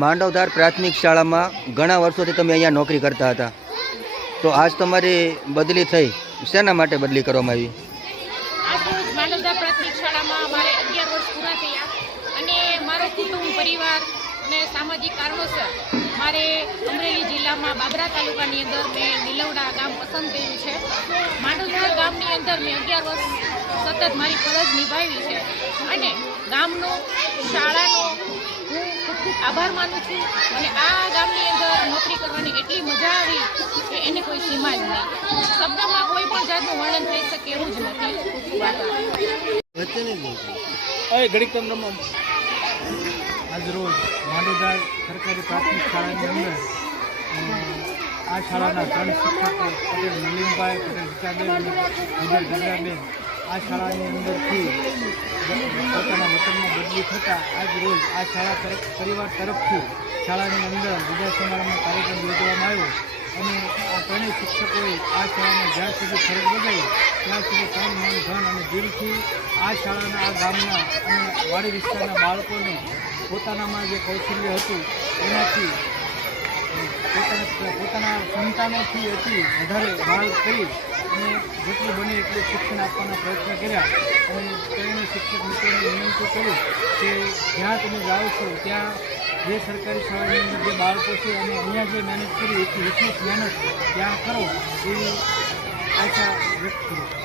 માંડવધાર પ્રાથમિક શાળામાં ઘણા વર્ષોથી તમે અહીંયા નોકરી કરતા હતા. તો આજ તમારી બદલી થઈ. શેના માટે બદલી કરવામાં આવી? સામાજિક કારણોસર મારે અમરેલી જિલ્લામાં બાબરા તાલુકાની અંદર મેં નીલવડા ગામ પસંદ કર્યું છે. માંડવધાર ગામની અંદર મેં અગિયાર વર્ષ સતત મારી ફરજ નિભાવી છે. અને ગામનો, શાળાનો હું ખૂબ ખૂબ આભાર માનું છું અને આ ગામની અંદર નોકરી કરવાની એટલી મજા આવી કે એને કોઈ સીમા જ નહીં. શબ્દમાં કોઈ પણ જાતનું વર્ણન થઈ શકે એવું જ નથી. ઘડીક તમે રમો આજ રોજ માંડોદાર સરકારી પ્રાથમિક શાળાની અંદર આ શાળાના ત્રણ શિક્ષકો પટેલ નલીનભાઈ પટેલ ગીતાબેન અને વિજય ગજરાબેન આ શાળાની અંદરથી બદલી થતાં આજ રોજ આ શાળા પરિવાર તરફથી શાળાની અંદર વિદાય સમારંભનો કાર્યક્રમ યોજવામાં આવ્યો અને આ ત્રણેય શિક્ષકોએ આ શાળામાં જ્યાં સુધી ફરજ બજાવી, ત્યાં સુધી તન મન, ધન અને દિલથી આ શાળાના, આ ગામના અને વાડી વિસ્તારના બાળકોને પોતાનામાં જે કૌશલ્ય હતું, એનાથી પોતાના પોતાના સંતાનોથી અતિ વધારે ભાર કરી અને જેટલું બને એટલું શિક્ષણ આપવાના પ્રયત્ન કર્યા. અને તેમણે શિક્ષક મિત્રોને વિનંતી કરી કે જ્યાં તમે જાઓ છો, ત્યાં જે સરકારી શાળાની અંદર જે બાળકો છે અને અહીંયા જે મહેનત કરી, એટલી વિશેષ મહેનત ત્યાં કરો એવી આશા વ્યક્ત કરું